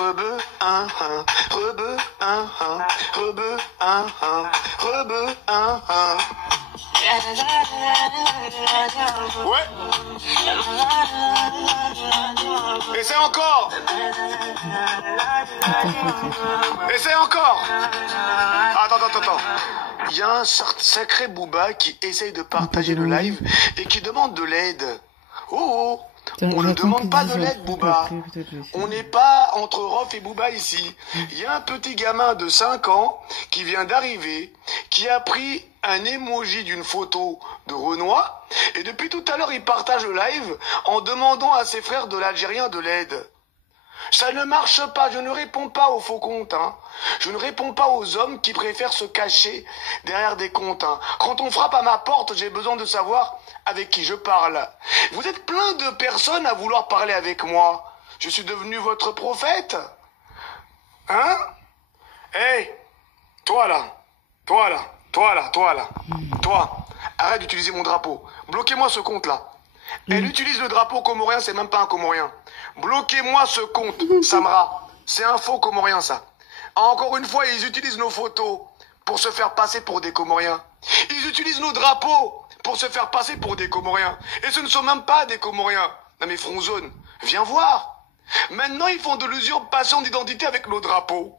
Rebeu, rebeu, rebeu, rebeu, Ouais. Essaye encore. Essaye encore. Attends. Il y a un sacré Booba qui essaye de partager le live et qui demande de l'aide. Oh, on ne demande pas de l'aide, Booba. On n'est pas entre Rof et Booba ici. Il y a un petit gamin de 5 ans qui vient d'arriver, qui a pris un emoji d'une photo de Renoir, et depuis tout à l'heure, il partage le live en demandant à ses frères de l'Algérien de l'aide. Ça ne marche pas, je ne réponds pas aux faux comptes. Hein. Je ne réponds pas aux hommes qui préfèrent se cacher derrière des comptes. Hein. Quand on frappe à ma porte, j'ai besoin de savoir avec qui je parle. Vous êtes plein de personnes à vouloir parler avec moi. Je suis devenu votre prophète. Hein? Hey, toi là, arrête d'utiliser mon drapeau. Bloquez-moi ce compte là. Elle utilise le drapeau comorien, c'est même pas un comorien. Bloquez-moi ce compte, Samra. C'est un faux comorien, ça. Encore une fois, ils utilisent nos photos pour se faire passer pour des comoriens. Ils utilisent nos drapeaux pour se faire passer pour des comoriens. Et ce ne sont même pas des comoriens. Non mais Fronzone, viens voir. Maintenant, ils font de l'usurpation d'identité avec nos drapeaux.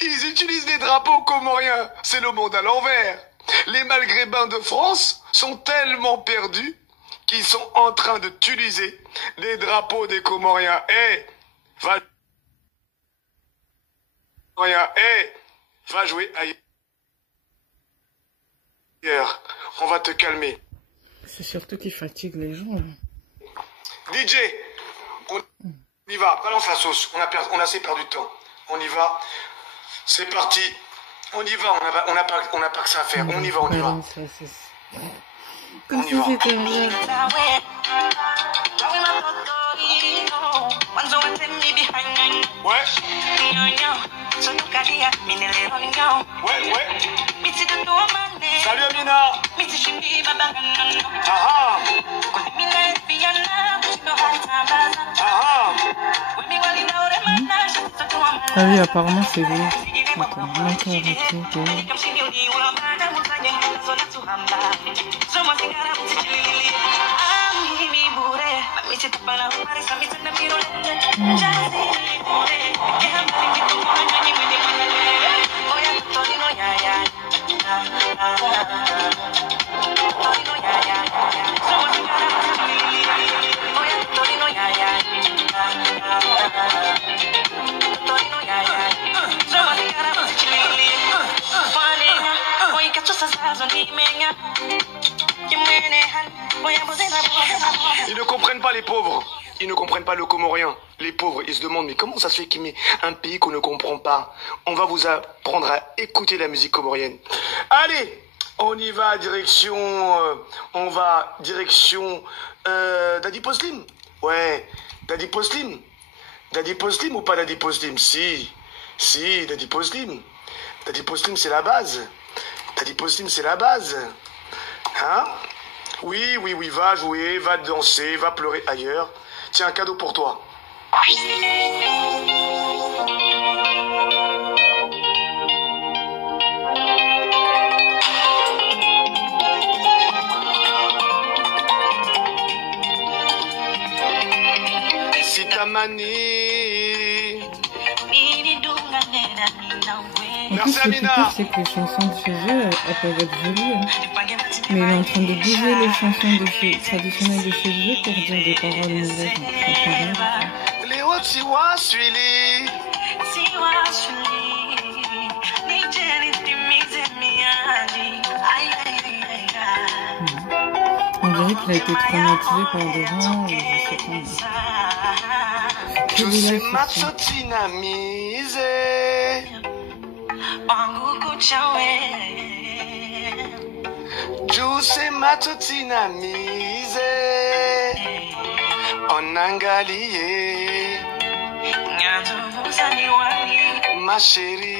Ils utilisent des drapeaux comoriens. C'est le monde à l'envers. Les Maghrébins de France sont tellement perdus qu'ils sont en train d'utiliser les drapeaux des Comoriens. Va jouer ailleurs. On va te calmer. C'est surtout qu'il fatigue les gens. DJ, on y va. Balance la sauce. On a assez perdu de temps. On y va. C'est parti. On y va. On n'a pas que ça à faire. On y va. Comme si c'était vrai. Ouais. Salut Amina. Ah oui, apparemment c'est vrai. Attends, Ils ne comprennent pas les pauvres. Ils ne comprennent pas le comorien. Les pauvres, ils se demandent, mais comment ça se fait qu'il met un pays qu'on ne comprend pas? On va vous apprendre à écouter la musique comorienne. Allez, on y va, direction... Daddy Poslim. Ouais, Daddy Poslim. Daddy Poslim ou pas Daddy Poslim? Si, Daddy Poslim. Daddy Poslim, c'est la base. Daddy Poslim, c'est la base. Hein? Oui, va jouer, va danser, va pleurer ailleurs. Tiens, un cadeau pour toi. Si t'as manie. En plus, ce qui est pire, c'est que les chansons de chez eux, elles peuvent être jolies. Hein. Mais il est en train de bouger les chansons traditionnelles de chez eux pour dire des paroles mauvaises. On dirait qu'il a été traumatisé par des gens, je sais Juse matutina mise onangalie ma chérie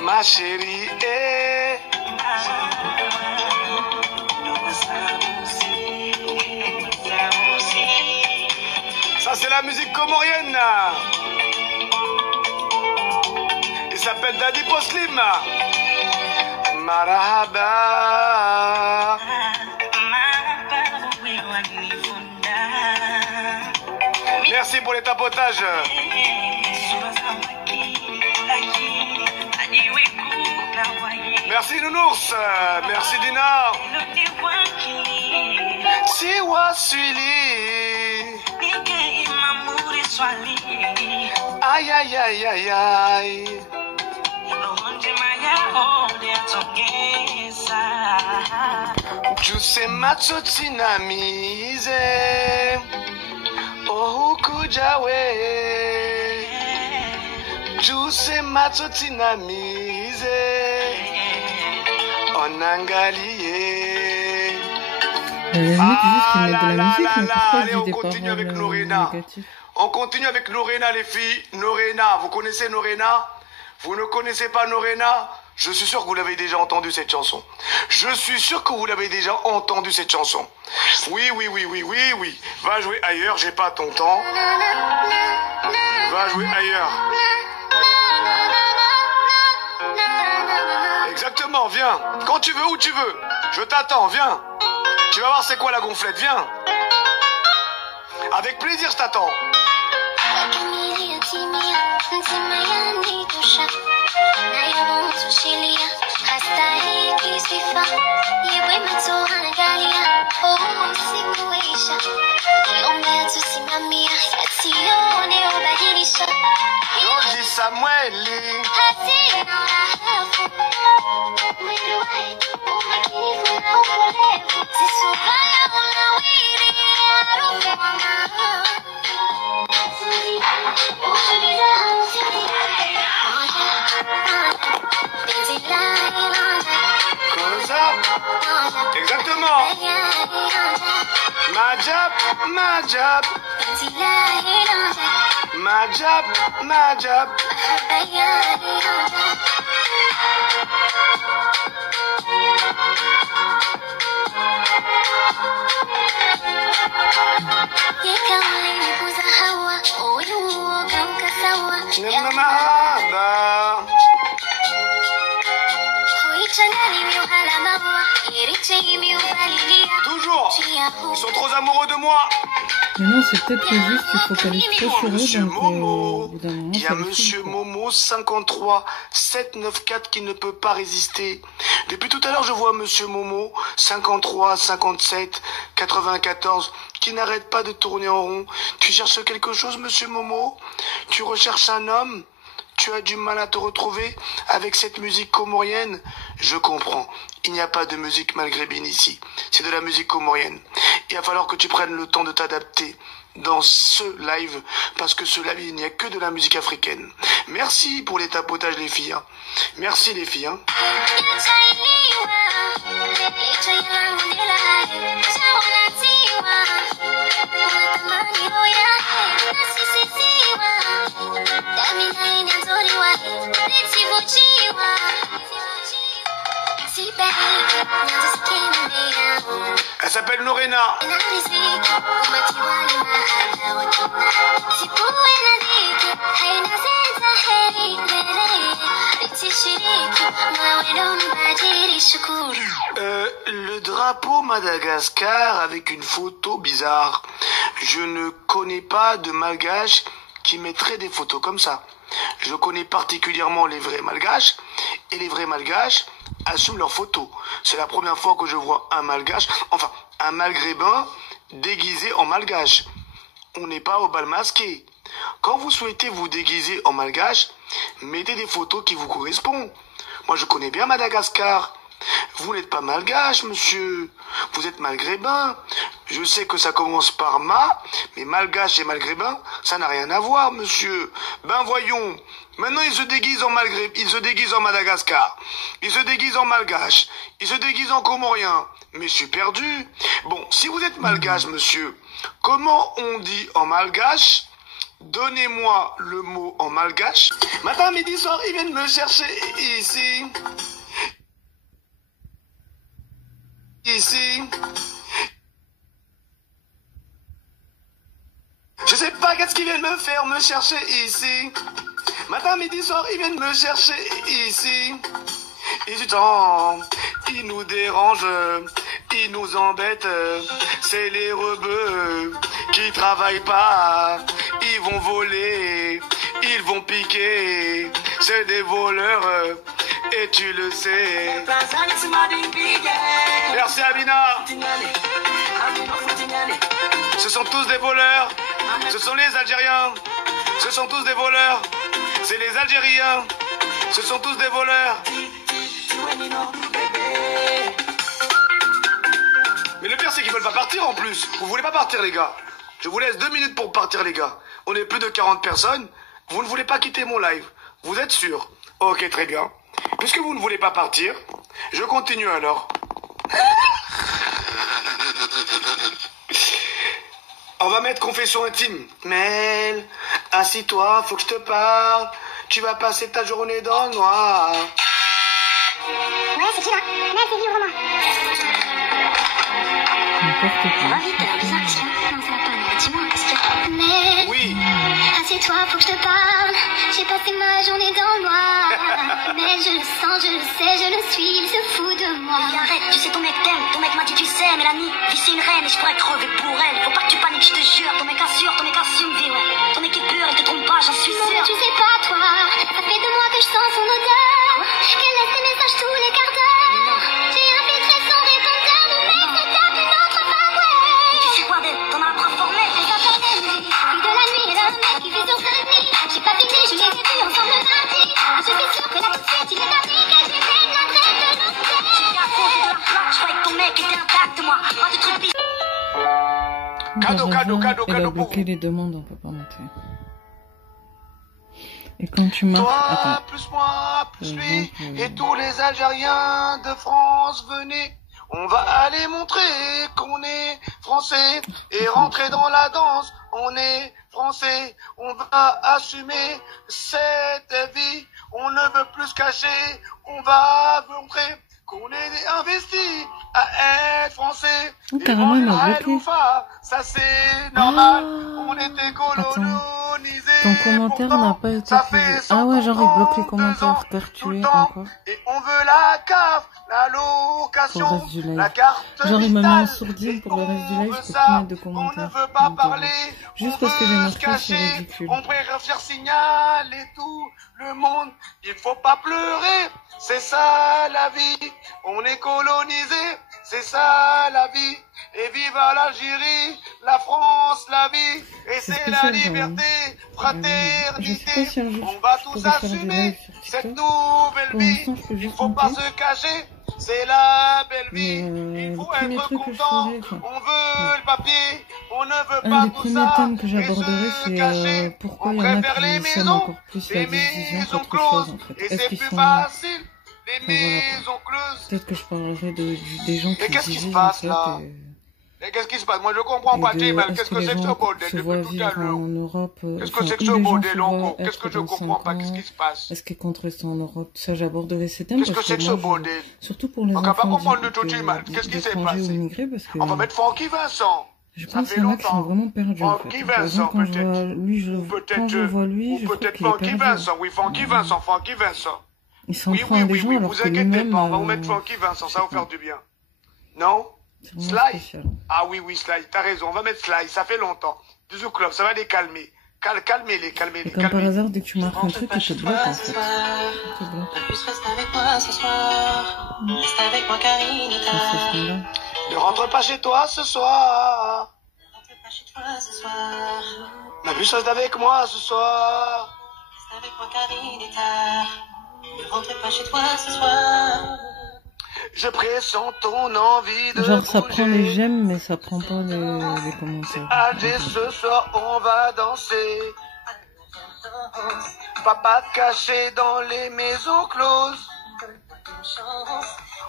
ma chérie la musique comorienne. Il s'appelle Daddy Poslim. Marahaba. Merci pour les tapotages. Merci Nounours. Merci Dina. Siwa Suili. Aïe aïe aïe aïe aïe. Juse matsotsi na mize. Oh kujawe. Juse matsotsi na mize. Onangaliye. Allez, on continue avec Lorena. On continue avec Lorena, les filles. Lorena, vous connaissez Lorena? Vous ne connaissez pas Lorena? Je suis sûr que vous l'avez déjà entendu cette chanson. Je suis sûr que vous l'avez déjà entendu cette chanson. Oui, oui, oui, oui, oui, oui. Va jouer ailleurs, j'ai pas ton temps. Va jouer ailleurs. Exactement, viens. Quand tu veux, où tu veux. Je t'attends, viens. Tu vas voir c'est quoi la gonflette, viens. Avec plaisir, je t'attends. Georgie Samueli. Exactement. Majab, Majab. Majab, Majab. Toujours. Ils sont trop amoureux de moi. Mais non, c'est peut-être que juste tu focalises trop sur eux, Monsieur donc Momo. moment, Il y a ça les Monsieur saoule, Momo 53 794 qui ne peut pas résister. Depuis tout à l'heure, je vois Monsieur Momo 53 57 94 qui n'arrête pas de tourner en rond. Tu cherches quelque chose, Monsieur Momo? Tu recherches un homme? Tu as du mal à te retrouver avec cette musique comorienne? Je comprends. Il n'y a pas de musique maghrébine ici. C'est de la musique comorienne. Il va falloir que tu prennes le temps de t'adapter dans ce live, parce que ce live, il n'y a que de la musique africaine. Merci pour les tapotages, les filles. Hein. Merci, les filles. Hein. Elle s'appelle Lorena. Le drapeau Madagascar avec une photo bizarre. Je ne connais pas de malgache qui mettrait des photos comme ça. Je connais particulièrement les vrais malgaches, et les vrais malgaches assument leurs photos. C'est la première fois que je vois un malgache, enfin un maghrébin déguisé en malgache. On n'est pas au bal masqué. Quand vous souhaitez vous déguiser en malgache, mettez des photos qui vous correspondent. Moi je connais bien Madagascar. Vous n'êtes pas malgache, monsieur. Vous êtes maghrébin. Je sais que ça commence par ma, mais malgache et maghrébin, ça n'a rien à voir, monsieur. Ben voyons. Maintenant, ils se déguisent en maghrébin, ils se déguisent en Madagascar. Ils se déguisent en malgache. Ils se déguisent en comorien. Mais je suis perdu. Bon, si vous êtes malgache, monsieur, comment on dit en malgache? Donnez-moi le mot en malgache. Matin, midi, soir, ils viennent me chercher ici. Ici. Je sais pas qu'est-ce qu'ils viennent me faire, me chercher ici. Matin, midi, soir, ils viennent me chercher ici. Et du temps, ils nous dérangent, ils nous embêtent. C'est les rebeux qui travaillent pas. Ils vont voler, ils vont piquer. C'est des voleurs, et tu le sais. Merci Amina. Ce sont tous des voleurs. Ce sont les Algériens. Ce sont tous des voleurs. C'est les Algériens. Ce sont tous des voleurs. Mais le pire, c'est qu'ils veulent pas partir en plus. Vous voulez pas partir, les gars? Je vous laisse 2 minutes pour partir, les gars. On est plus de 40 personnes. Vous ne voulez pas quitter mon live. Vous êtes sûr? Ok, très bien. Puisque vous ne voulez pas partir, je continue alors. On va mettre confession intime. Mel, assis-toi, faut que je te parle. Tu vas passer ta journée dans le noir. Ouais, c'est qui là? Mel, c'est libre, moi. Vite, alors bizarre, qu'est-ce qu'il y a? Non, ça va pas. Dis-moi, qu'est-ce qu'il y a? Mel, oui. Assieds-toi, faut que je te parle. J'ai passé ma journée dans le noir. Mel, je le sens, je le sais, je le suis, il se fout de moi. Mais arrête, tu sais, ton mec t'aime. Ton mec m'a dit, tu sais, Mélanie, vie c'est une reine et je pourrais crever pour elle. Faut pas que tu paniques, je te jure. Ton mec assure, ton mec assume, vie, ouais. Ton mec est pur, il te trompe pas, j'en suis Non, sûre. mais tu sais pas, toi. Ça fait 2 mois que je sens son odeur. Qu'elle laisse des messages tous les quarts d'heure. J'ai infiltré son répondeur. Mon mec se tape une autre femme, ouais. Mais tu sais quoi d'elle? T'en as un bras formel. Elle s'appelle Emily. Fille de la nuit, elle a un mec qui vit sur Saint-Denis. J'ai pas fini, je les ai vus ensemble lundi. Je suis sûre que là tout de suite, il est arrivé. Que j'ai fait l'adresse de notre Tu viens à cause de la plaque, je croyais que ton mec était intact, moi. Pas de trucs bizarres. Cadeau Elle a pour bloqué vous. les demandes, on peut pas monter. Et quand tu marques... Toi, Attends. plus moi, plus lui, Mhm. et tous les Algériens de France, venez. On va aller montrer qu'on est français et rentrer dans la danse. On est français, on va assumer cette vie. On ne veut plus se cacher, on va montrer qu'on est investi à être français. Oh, Et carrément, il m'a manger bloqué. Haloufa, ça c'est normal. Ah. On était Attends. colonisés. Ton commentaire pourtant, n'a pas été ça fait. fait Ah ouais, genre il bloque les 132 commentaires. ans, Car tout tu le es temps. encore Et on veut la cave, la pour le location, reste du la live. carte Genre il m'a mis en vitale. sourdine Et pour le reste du on live, veut je peux plus ça, mettre de on ne commentaires. veut pas Donc, parler, juste on parce que j'ai veut marqué, se c'est cacher, ridicule. on préfère signaler tout le monde. Il faut pas pleurer, c'est ça la vie. On est colonisé, c'est ça la vie. Et vive à l'Algérie, la France, la vie. Et C'est c'est la spécial, liberté, Je sais pas si un fraternité. jour On va je tous pourrais faire des assumer lives sur cette TikTok. nouvelle Pour vie. l'instant, je peux Il juste faut pas monter. se cacher, c'est la belle Mais vie. le Il faut premier être truc que je content. ferai, enfin, On veut le papier, on ne veut un pas des tout premiers ça. thèmes que Et j'aborderai, se c'est cacher, pourquoi on il y en a préfère les qui sèment maisons, encore plus la les division maisons qu'autre chose, closes. en fait. Et Est-ce c'est qu'ils plus sont... facile, les Enfin, voilà. maisons closes. Peut-être que je parlerai des gens qui qu'est-ce qui se divisent, passe, en fait, là? Et qu'est-ce qui se passe? Moi, je comprends pas, et Timmel. est-ce Qu'est-ce que que les c'est que ce gens bordel se depuis voient tout à vivre l'heure? en Europe, Qu'est-ce que enfin, c'est que où ce les gens se bordel voient encore? Qu'est-ce être que je dans comprends 5 pas? Qu'est-ce ans. qui se passe? Est-ce qu'ils comptent rester en Europe? Ça, j'aborderai ces thèmes Qu'est-ce que parce c'est que que ce moi, bordel? surtout pour les On va pas enfants comprendre le tout, Timmel. Qu'est-ce qui s'est d'étrangers ou passé? immigrés, parce que On va mettre Francky Vincent. je Ça pense fait qu'il y en a qui sont longtemps. vraiment perdus, en fait. Francky Par Vincent, exemple, quand je vois peut-être. lui, Ou quand peut-être, je vois lui, ou je trouve peut-être qu'il est Francky perdu. Vincent. Oui, Francky Vincent, Francky Vincent. Il s'en Oui, prend oui, à des oui, gens oui, alors vous que inquiétez lui-même... pas, on va vous mettre Francky Vincent, ça va vous faire du bien. Non? c'est vraiment Sly? spécial. Ah oui, oui, Sly, t'as raison, on va mettre Sly, ça fait longtemps. Du Zoo Club, ça va les calmer. Calmez-les, Et calmez-les, comme par calmez-les. hasard, dès que tu marques un truc, il te bloque, en fait. Il te bloque. Reste avec moi ce soir. Reste avec moi, Karinita. Ça, c'est ce moment-là. Ne rentre pas chez toi ce soir. Rentre pas chez toi ce soir. Ma puce reste avec moi ce soir. Reste avec moi, Karinita. Ne rentre pas chez toi ce soir. Je pressens ton envie de Genre, ça prend les bouger. j'aime, mais ça prend pas les commentaires. Alger, ce soir, on va danser. Papa caché dans les maisons closes.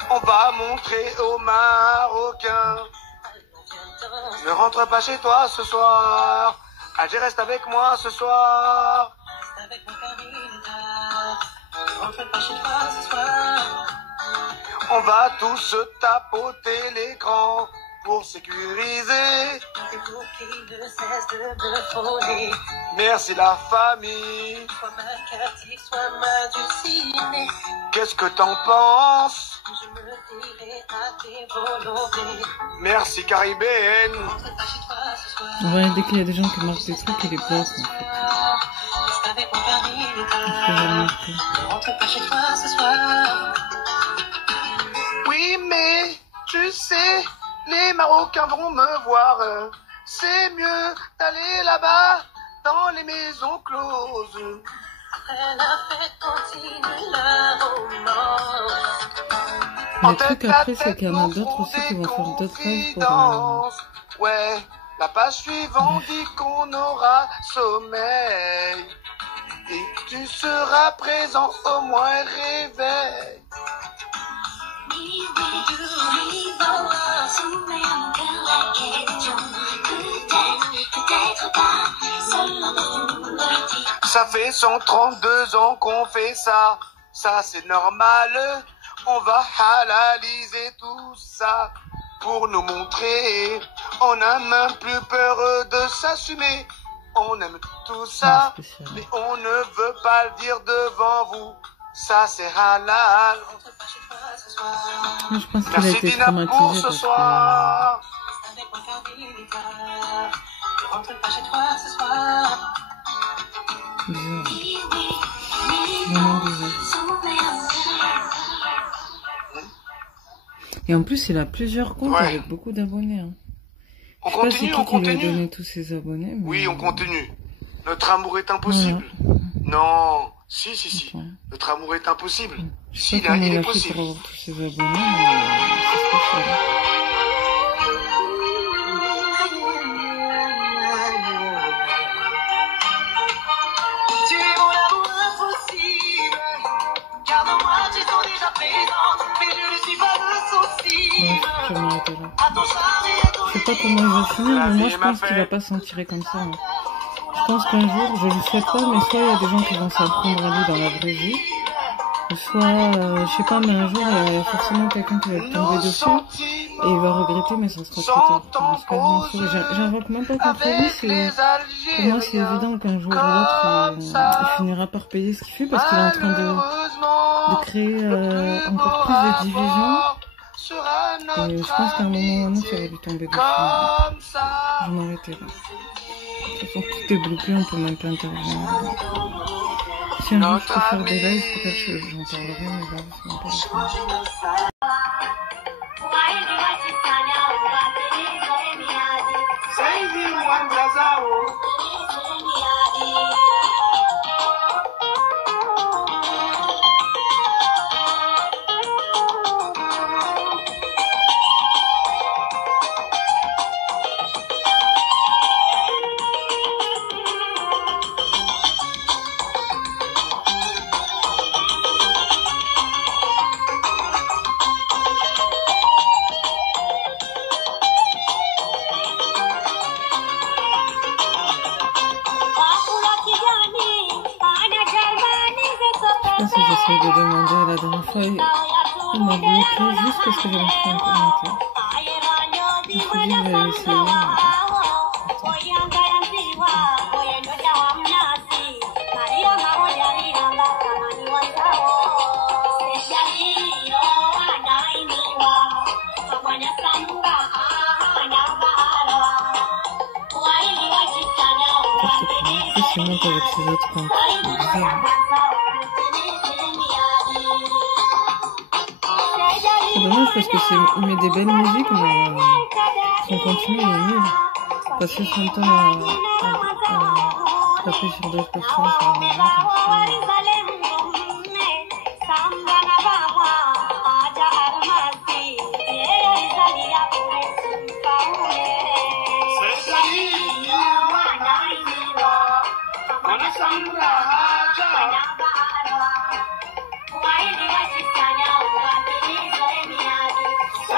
On va montrer aux Marocains. Ne rentre pas chez toi ce soir. Alger, reste avec moi ce soir. Reste avec moi, Karinita. Ne rentre pas chez toi ce soir. On va tous se tapoter l'écran. pour sécuriser. Merci la famille. Qu'est-ce que t'en penses? Merci Caribéenne. Ouais, dès qu'il y a des gens qui marquent des trucs, ils les bloquent en fait. Oui, mais tu sais, les Marocains vont me voir. C'est mieux d'aller là-bas dans les maisons closes. Le truc après, c'est qu'il y en a d'autres aussi qui vont faire d'autres rêves pour... Ouais, la page suivante dit qu'on aura sommeil. Et tu seras présent au moins réveil. Ça fait 132 ans qu'on fait ça. Ça c'est normal. On va halaliser tout ça pour nous montrer. On n'a même plus peur de s'assumer. On aime tout ça, mais on ne veut pas le dire devant vous. Ça c'est halal. Je pense qu'il a Merci été Dina pour traumatisé ce parce soir. que... Vraiment bizarre. Et en plus, il a plusieurs comptes avec beaucoup d'abonnés. Hein. On Je sais pas continue, c'est on qui lui a continue. donné tous ses abonnés. Mais... Oui, on continue. Notre amour est impossible. Non, si. Okay. Notre amour est impossible. Je Si, sais pas comment il il est a fait possible. pour avoir tous ses abonnés, mais c'est spécial. Je vais m'arrêter là. Je sais pas comment il va finir, mais moi je pense qu'il va pas s'en tirer comme ça. Hein. Je pense qu'un jour, je le souhaite pas, mais soit il y a des gens qui vont s'en prendre à lui dans la vraie vie, ou soit, je sais pas, mais un jour il y a forcément quelqu'un qui va le tomber dessus, et il va regretter, mais ça sera trop tard. J'invoque même pas contre lui, pour moi c'est évident qu'un jour ou l'autre, il finira par payer ce qu'il fait, parce qu'il est en train de créer encore plus de divisions. Et je pense qu'à un moment ou un autre, ça va lui tomber dessus. Je vais m'arrêter là. De toute façon, tout est bloqué, on peut même pas intervenir. Si un jour je peux faire des lives, peut-être que j'en parlerai, mais là, c'est pas si j'essaie de demander la dernière fois, il m'a bloqué juste parce que j'avais fait un commentaire. Je me suis dit, je vais essayer. Il monte avec ses autres comptes. C'est bizarre. C'est dommage parce que il met des belles musiques, mais son contenu est nul. Passer son temps à taper sur d'autres personnes, ça va vraiment.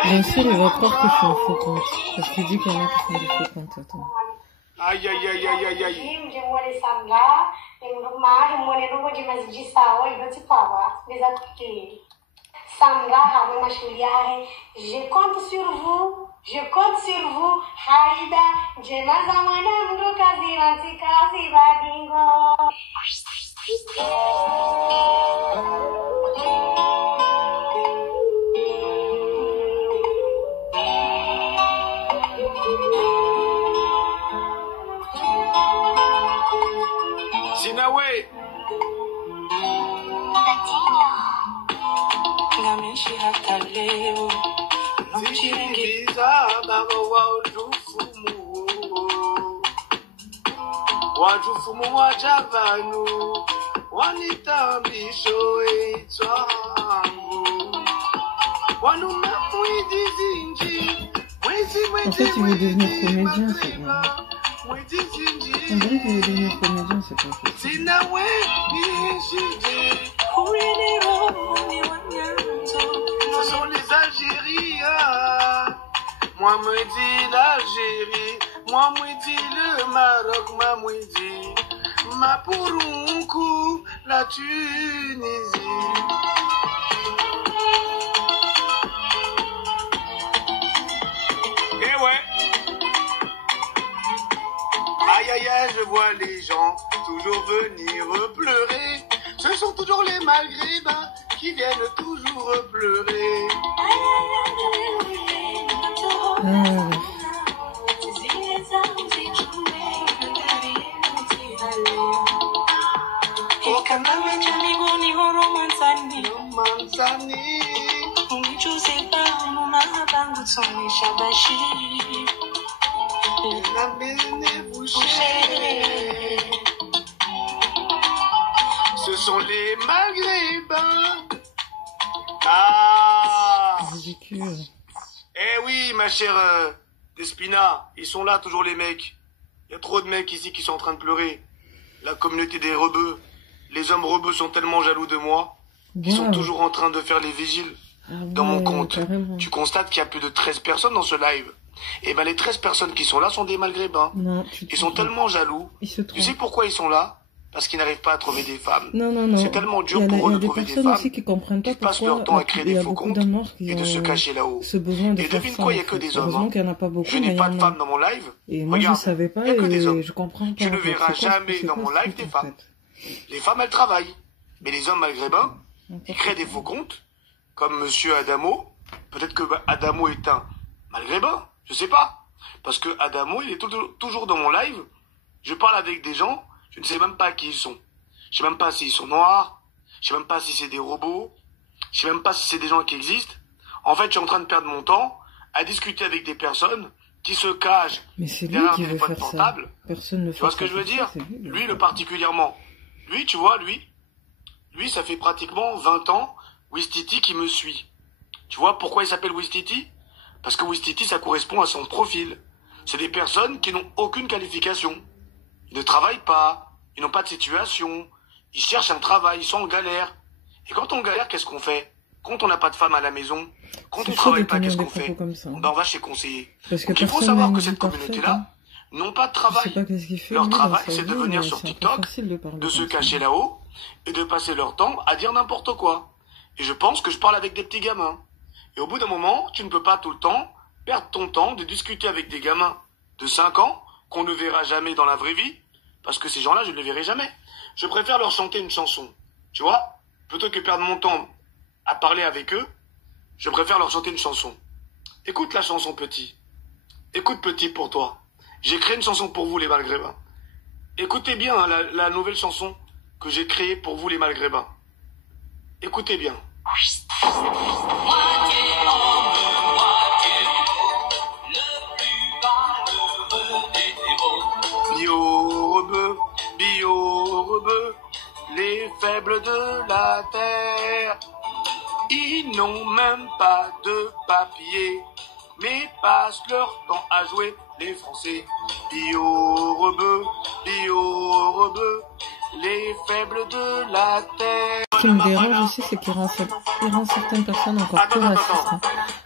Bien sûr, il va croire que je suis un faux compte. Parce qu'il dit qu'il y en a qui font des faux comptes. Attends. Aïe, aïe, aïe, aïe, aïe, aïe. Samra, je compte sur vous Je compte sur vous, Haïda. Jenaza mwanamdu kaziransi kazi badingo. Sinawe. Ngamishi hata leo. Zikiza babo wajufumu. Wajufumu wajavanu. Wanitambisho etwangu. Wanuna mwidi zinji. En fait, il veut devenir comédien, c'est bon. On dirait qu'il veut devenir comédien, c'est pas possible. Ce sont les Algériens. Moi, me dit l'Algérie. Moi, me dit le Maroc. Moi, me dit ma Pourounkou, la Tunisie. Eh ouais. Aïe aïe aïe, je vois les gens toujours venir pleurer. Ce sont toujours les maghrébins qui viennent toujours pleurer. Ce sont les maghrébins. Ah. Ridicule. Eh oui, ma chère Despina, ils sont là toujours les mecs. Il y a trop de mecs ici qui sont en train de pleurer. La communauté des rebeux. Les hommes rebeux sont tellement jaloux de moi. Ils sont toujours en train de faire les vigiles dans mon compte. Carrément. Tu constates qu'il y a plus de 13 personnes dans ce live. Et ben les 13 personnes qui sont là sont des maghrébins. Non, Ils sont tellement jaloux. Ils se Tu sais trompent. pourquoi ils sont là? Parce qu'ils n'arrivent pas à trouver des femmes. Non, non, non. C'est tellement dur Il y pour eux a de des trouver des personnes femmes aussi qui comprennent pas qui passent leur temps pourquoi à créer il y des a faux beaucoup comptes d'hommes noirs qui et de se ont cacher là-haut. ce besoin de Et faire devine ça. quoi, il y a en que fait. des hommes. Heureusement Hein. qu'il n'y en a pas beaucoup, Je mais n'ai il y pas en de a. femmes dans mon live. Et moi, je Regarde, savais pas il n'y a que des et hommes. je comprends pas. Tu ne en fait. verras C'est quoi- jamais c'est dans quoi mon ce live truc, des en femmes. fait Les femmes, elles travaillent. Mais les hommes maghrébins, ils N'importe créent des quoi. faux comptes, comme Monsieur Adamo. Peut-être que Adamo est un maghrébin, je sais pas. Parce que Adamo, il est toujours dans mon live. Je parle avec des gens, je ne sais même pas qui ils sont. Je sais même pas s'ils sont noirs. Je sais même pas si c'est des robots. Je sais même pas si c'est des gens qui existent. En fait, je suis en train de perdre mon temps à discuter avec des personnes qui se cachent Mais c'est lui derrière un qui veut téléphone faire ça. portable. Personne ne Tu fait vois ça ce que je veux pour dire? ça, c'est lui, Lui, le particulièrement. Lui, tu vois, lui, ça fait pratiquement 20 ans, Wistiti qui me suit. Tu vois pourquoi il s'appelle Wistiti? Parce que Wistiti, ça correspond à son profil. C'est des personnes qui n'ont aucune qualification. Ils ne travaillent pas, ils n'ont pas de situation, ils cherchent un travail, ils sont en galère. Et quand on galère, qu'est-ce qu'on fait? Quand on n'a pas de femme à la maison, quand on C'est ne chaud travaille de pas, tenir qu'est-ce des qu'on fait? propos comme ça. On en va chez conseiller. Parce que Donc il faut personne savoir n'a que une cette vie parfaite, communauté-là hein. n'ont pas de Je sais travail. pas qu'est-ce qu'il fait Leur lui, dans travail, sa c'est de vie, venir mais sur c'est un peu TikTok, facile de parler de se comme ça. cacher là-haut et de passer leur temps à dire n'importe quoi. Et je pense que je parle avec des petits gamins. Et au bout d'un moment, tu ne peux pas tout le temps perdre ton temps de discuter avec des gamins de 5 ans qu'on ne verra jamais dans la vraie vie, parce que ces gens-là, je ne les verrai jamais. Je préfère leur chanter une chanson. Tu vois? Plutôt que perdre mon temps à parler avec eux, je préfère leur chanter une chanson. Écoute la chanson, petit. Écoute, petit, pour toi. J'ai créé une chanson pour vous, les Maghrébins. Écoutez bien hein, la nouvelle chanson que j'ai créée pour vous, les Maghrébins. Écoutez bien. Bio-rebeu, les faibles de la terre. Ils n'ont même pas de papier, mais passent leur temps à jouer les Français. Bio-rebeu, les faibles de la terre. Ce qui me dérange aussi, c'est qu'il rend certaines personnes encore plus Attends. racistes. Hein.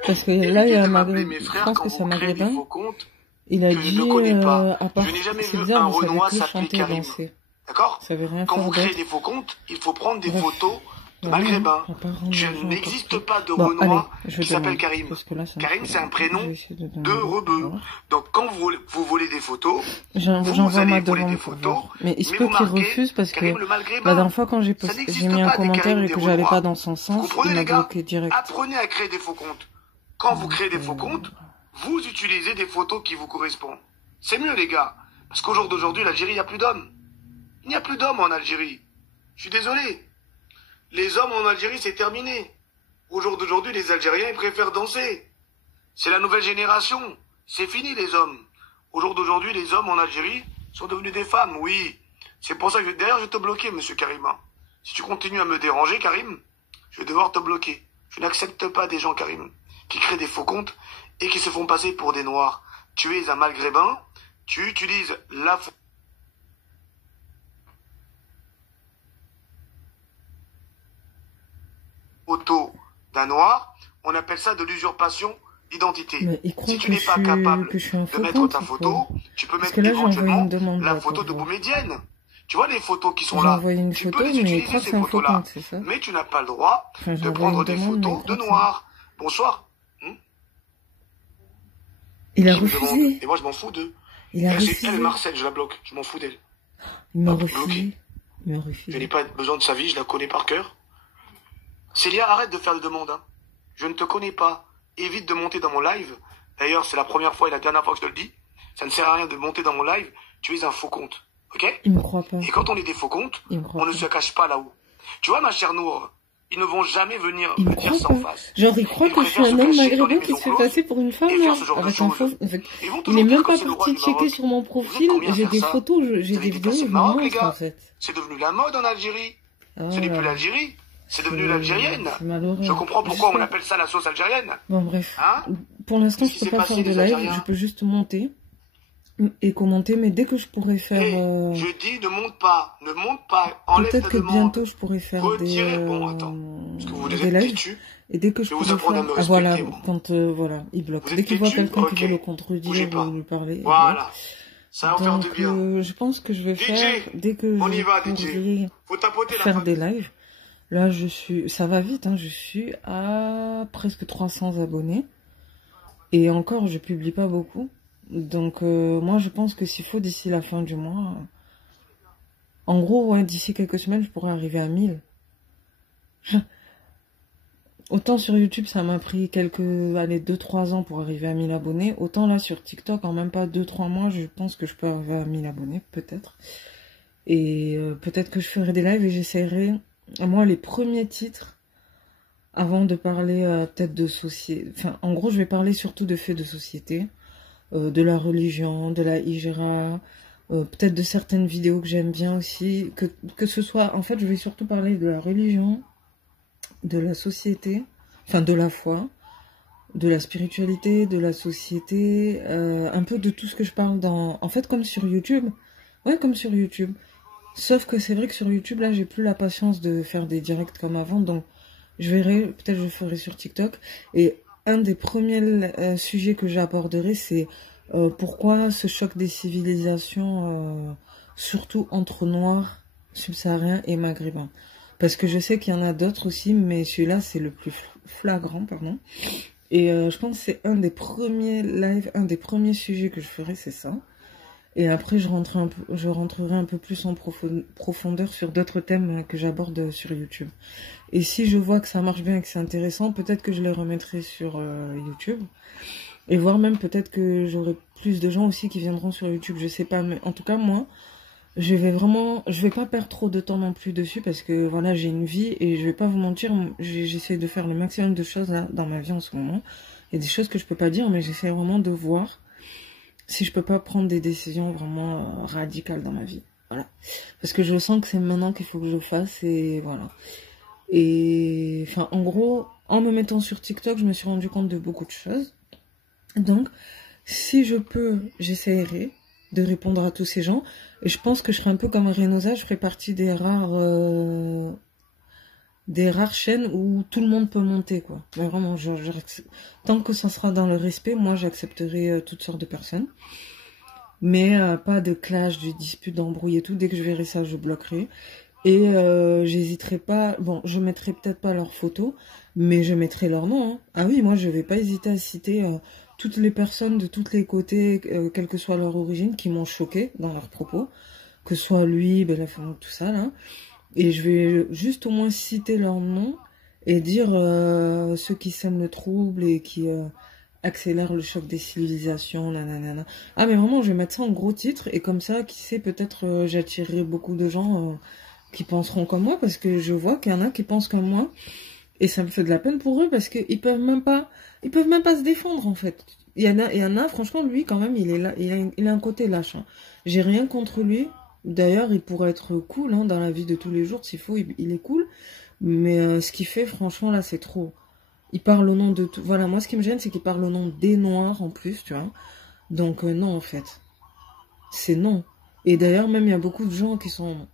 Parce que là, il y a un m'appeler maghrébin, mes je frères pense quand que c'est un vous créez des maghrébin, faux comptes il a que je dit, ne connais pas. à part, Je n'ai jamais c'est vu bizarre, un mais ça Renoir avait plus s'appeler chanter et Karim. danser. D'accord? Ça veut rien Quand faire vous créez d'autre. des faux comptes, il faut prendre des Bref. photos maghrébin. Je l'argent n'existe encore pas de plus. Bon, Renoir allez, je qui s'appelle demande, Karim. parce que là, ça me Karim, fait c'est un mal. prénom Je vais essayer de de demander, rebeu. voilà. Donc quand vous volez des photos, vous J'envoie allez ma voler des demande pour photos, voir. Mais il se mais peut vous qu'il marquez refuse parce que Karim le la maghrébin. dernière fois quand Ça j'ai n'existe mis un pas des commentaire Karim et des que j'allais Renois. pas dans son Vous sens, comprenez il m'a les gars? bloqué direct. Apprenez à créer des faux comptes. Quand vous créez des faux comptes, vous utilisez des photos qui vous correspondent. C'est mieux les gars. Parce qu'au jour d'aujourd'hui, l'Algérie, il n'y a plus d'hommes. Il n'y a plus d'hommes en Algérie. Je suis désolé. Les hommes en Algérie, c'est terminé. Au jour d'aujourd'hui, les Algériens, ils préfèrent danser. C'est la nouvelle génération. C'est fini les hommes. Au jour d'aujourd'hui, les hommes en Algérie sont devenus des femmes, oui. C'est pour ça que d'ailleurs, je vais te bloquer, monsieur Karima. Si tu continues à me déranger, Karim, je vais devoir te bloquer. Je n'accepte pas des gens, Karim, qui créent des faux comptes et qui se font passer pour des noirs. Tu es un maghrébin, tu utilises la photo d'un noir, on appelle ça de l'usurpation d'identité. Mais il croit Si tu que n'es pas capable je suis un de faux mettre compte ta ou photo, quoi? tu peux Parce mettre que là, j'ai envoyé éventuellement une demande la là, photo pour de voir. Boumedienne. Tu vois les photos qui sont J'ai là. envoyé une Tu peux photo, les mais il utiliser croit que ces c'est un faux photos-là. compte, c'est ça? Mais tu n'as pas le droit Enfin, j'ai de envoyé prendre une des demande, mais il photos de croit que c'est... noirs. Bonsoir. Il a Qui me demande. refusé. Et moi je m'en fous d'eux. Il a Elle, refusé. elle, Marcel, je la bloque. Je m'en fous d'elle. Il m'a Hop, refusé. bloqué. Il m'a Je refusé. n'ai pas besoin de sa vie, je la connais par cœur. Célia, arrête de faire de demandes. Hein. Je ne te connais pas. Évite de monter dans mon live. D'ailleurs, c'est la première fois et la dernière fois que je te le dis. Ça ne sert à rien de monter dans mon live. Tu es un faux compte. Ok? Il me croit pas. Et quand on est des faux comptes, Il me croit on ne pas. se cache pas là-haut. Tu vois, ma chère Nour, ils ne vont jamais venir Il me me dire croit ça en pas. face. Genre, il croit Ils que je suis préfèrent un se homme cacher dans les maghrébin qui se maisons fait closes passer pour une femme, et faire là. ce genre de Avec un choses. faux... Avec... Ils vont Il toujours est dire même que pas c'est le roi parti du checker Maroc. sur mon Vous êtes profil. combien à J'ai faire des ça? photos, j'ai Vous des avez vidéos, dépassé je le vous Maroc, les montre, en gars. fait. C'est devenu la mode en Algérie. Ah Ce n'est là plus là. l'Algérie. C'est devenu l'algérienne. C'est malheureux. Je comprends pourquoi on J'espère... appelle ça la sauce algérienne. Bon, bref. Hein? Pour l'instant, Qu'est-ce je qui peux s'est pas passé, faire de les live. Algériens? Je peux juste monter et commenter. Mais dès que je pourrai faire... Et je dis, ne monte pas. Ne monte pas. Enlève Peut-être ta que demande. bientôt, je pourrai faire Retirez. Bon, attends. Parce que vous des êtes lives. têtu. Et dès que je Je vais vous pourrai apprendre à faire... me Ah, voilà, respecter, moi. quand voilà, il bloque. Vous Dès êtes qu'il voit têtu? quelqu'un Ok. qui veut le Bougez contredire pas. ou lui parler, il bloque. Voilà. Ça va vous faire Donc, du bien. je pense que je vais DJ, faire, dès que on y je va, DJ. pourrai Faut tapoter la faire fin. des lives, là, ça va vite, hein, je suis à presque 300 abonnés. Et encore, je publie pas beaucoup. Donc, moi, je pense que s'il faut, d'ici la fin du mois, en gros, ouais, d'ici quelques semaines, je pourrais arriver à 1000. Autant sur YouTube, ça m'a pris allez, 2-3 ans pour arriver à 1000 abonnés. Autant là, sur TikTok, en même pas 2-3 mois, je pense que je peux arriver à 1000 abonnés, peut-être. Et peut-être que je ferai des lives et j'essaierai, moi, les premiers titres, avant de parler peut-être de société. Enfin, en gros, je vais parler surtout de faits de société, de la religion, de la hijra, peut-être de certaines vidéos que j'aime bien aussi. Que ce soit, en fait, je vais surtout parler de la religion, de la société, enfin de la foi, de la spiritualité, de la société, un peu de tout ce que je parle dans... En fait, comme sur YouTube. Ouais, comme sur YouTube. Sauf que c'est vrai que sur YouTube, là, j'ai plus la patience de faire des directs comme avant, donc je verrai, peut-être je ferai sur TikTok. Et un des premiers sujets que j'aborderai, c'est pourquoi ce choc des civilisations, surtout entre Noirs, Subsahariens et Maghrébins. Parce que je sais qu'il y en a d'autres aussi, mais celui-là, c'est le plus flagrant, pardon. Et je pense que c'est un des premiers lives, un des premiers sujets que je ferai, c'est ça. Et après, je rentrerai un peu plus en profondeur sur d'autres thèmes que j'aborde sur YouTube. Et si je vois que ça marche bien et que c'est intéressant, peut-être que je les remettrai sur YouTube. Et voire même peut-être que j'aurai plus de gens aussi qui viendront sur YouTube, je sais pas. Mais en tout cas, moi... je vais pas perdre trop de temps non plus dessus parce que voilà, j'ai une vie et je vais pas vous mentir, j'essaie de faire le maximum de choses là dans ma vie en ce moment. Il y a des choses que je peux pas dire, mais j'essaie vraiment de voir si je peux pas prendre des décisions vraiment radicales dans ma vie. Voilà. Parce que je sens que c'est maintenant qu'il faut que je le fasse et voilà. Et enfin, en gros, en me mettant sur TikTok, je me suis rendu compte de beaucoup de choses. Donc, si je peux, j'essaierai de répondre à tous ces gens. Et je pense que je serai un peu comme Renosa, je ferai partie des rares chaînes où tout le monde peut monter, quoi. Mais vraiment, tant que ça sera dans le respect, moi j'accepterai toutes sortes de personnes. Mais pas de clash, de disputes, d'embrouilles et tout. Dès que je verrai ça, je bloquerai. Et j'hésiterai pas, bon, je mettrai peut-être pas leurs photos, mais je mettrai leur nom. Hein. Ah oui, moi je vais pas hésiter à citer toutes les personnes de tous les côtés, quelle que soit leur origine, qui m'ont choqué dans leurs propos, que ce soit lui, Bellafont, tout ça là. Et je vais juste au moins citer leur nom et dire ceux qui sèment le trouble et qui accélèrent le choc des civilisations, nanana. Ah mais vraiment, je vais mettre ça en gros titre et comme ça, qui sait, peut-être j'attirerai beaucoup de gens qui penseront comme moi, parce que je vois qu'il y en a qui pensent comme moi, et ça me fait de la peine pour eux, parce qu'ils peuvent même pas se défendre, en fait. Il y en a, franchement, lui, quand même, il est là, il a un côté lâche, hein. J'ai rien contre lui, d'ailleurs, il pourrait être cool, hein, dans la vie de tous les jours, s'il faut, il est cool, mais ce qu'il fait, franchement, là, c'est trop. Il parle au nom de tout, voilà, moi, ce qui me gêne, c'est qu'il parle au nom des Noirs, en plus, tu vois, donc non, en fait, c'est non. Et d'ailleurs, même, il y a beaucoup de gens qui sont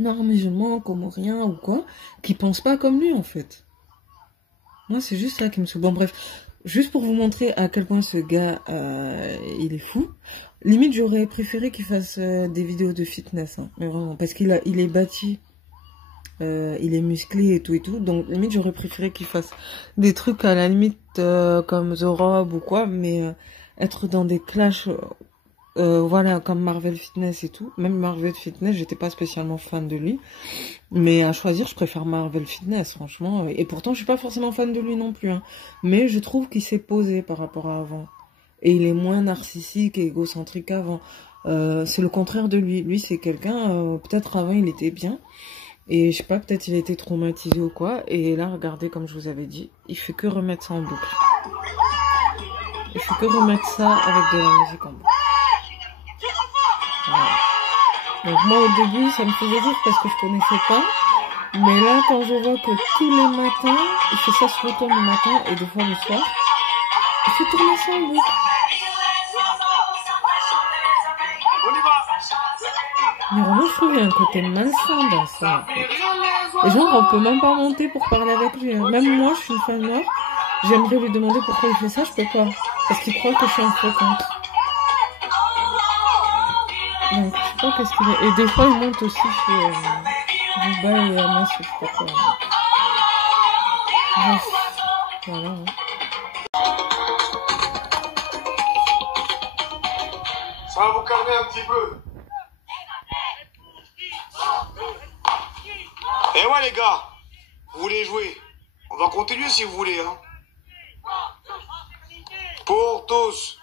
non, musulmans, comoriens ou quoi, qui pensent pas comme lui en fait. Moi c'est juste ça qui me saoule. Bon bref, juste pour vous montrer à quel point ce gars, il est fou. Limite j'aurais préféré qu'il fasse des vidéos de fitness, hein, mais vraiment, parce il est bâti, il est musclé et tout, donc limite j'aurais préféré qu'il fasse des trucs à la limite comme The Rob ou quoi, mais être dans des clashs... voilà, comme Marvel Fitness et tout. Même Marvel Fitness, j'étais pas spécialement fan de lui. Mais à choisir, je préfère Marvel Fitness, franchement. Et pourtant, je suis pas forcément fan de lui non plus. Hein. Mais je trouve qu'il s'est posé par rapport à avant. Et il est moins narcissique et égocentrique qu'avant. C'est le contraire de lui. Lui, c'est quelqu'un, peut-être avant, il était bien. Et je sais pas, peut-être il a été traumatisé ou quoi. Et là, regardez, comme je vous avais dit, il fait que remettre ça en boucle. Il fait que remettre ça avec de la musique en boucle. Voilà. Donc moi au début ça me faisait rire parce que je connaissais pas, mais là quand je vois que tous les matins il fait ça sur le tour le matin et des fois le soir, il fait tourner ça en boucle. Mais vraiment je trouve qu'il y a un côté malsain dans ça. Et genre on peut même pas monter pour parler avec lui. Hein. Même moi je suis une femme noire, j'aimerais lui demander pourquoi il fait ça, je peux pas, parce qu'il croit que je suis un faux compte. Donc, je sais pas qu'est-ce qu'il est. Et des fois, il monte aussi chez Booba et Hamas, je sais pas quoi. Bref, voilà. Hein. Ça va vous calmer un petit peu. Eh ouais, les gars, vous voulez jouer? On va continuer si vous voulez, hein. Pour tous.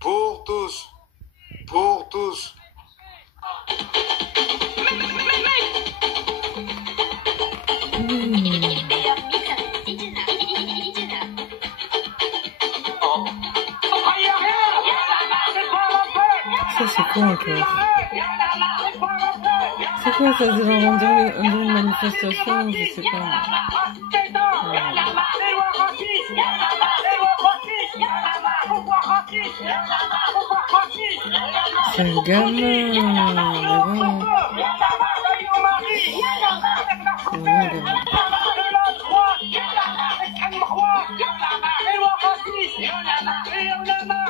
Pour tous. Pour tous. Ça c'est quoi encore? C'est quoi ça? C'est genre on dirait une manifestation, je sais pas. C'est un gamin, mais bon. C'est vraiment un gamin.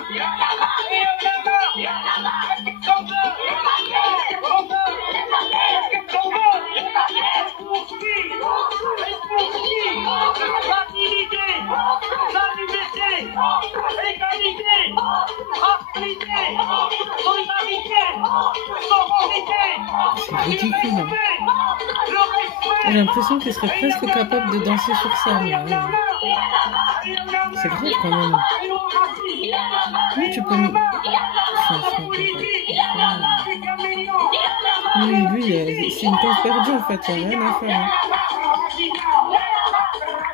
C'est ridicule. Hein. J'ai l'impression qu'il serait presque capable de danser sur scène. Ouais. C'est grave quand même. Oui, tu peux... Oui, lui, c'est une cause perdue en fait, il n'y a rien à faire. Hein.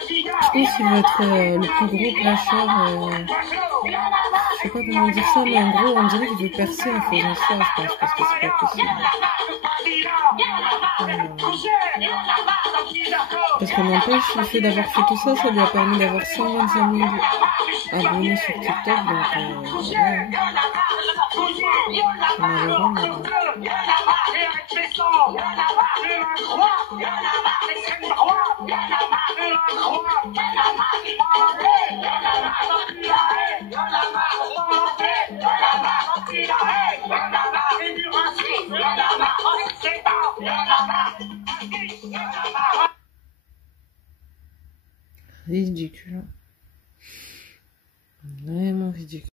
Je pense qu'il va être le plus gros clasheur. Je sais pas comment dire ça, mais en gros, on dirait qu'il veut percer en faisant ça, je pense, parce que c'est pas possible. Parce que n'empêche, le fait d'avoir fait tout ça, ça lui a permis d'avoir 125 000 abonnés sur TikTok, donc ouais. C'est malheureux, mais bon. Hey! Ridicule. Vraiment ridicule.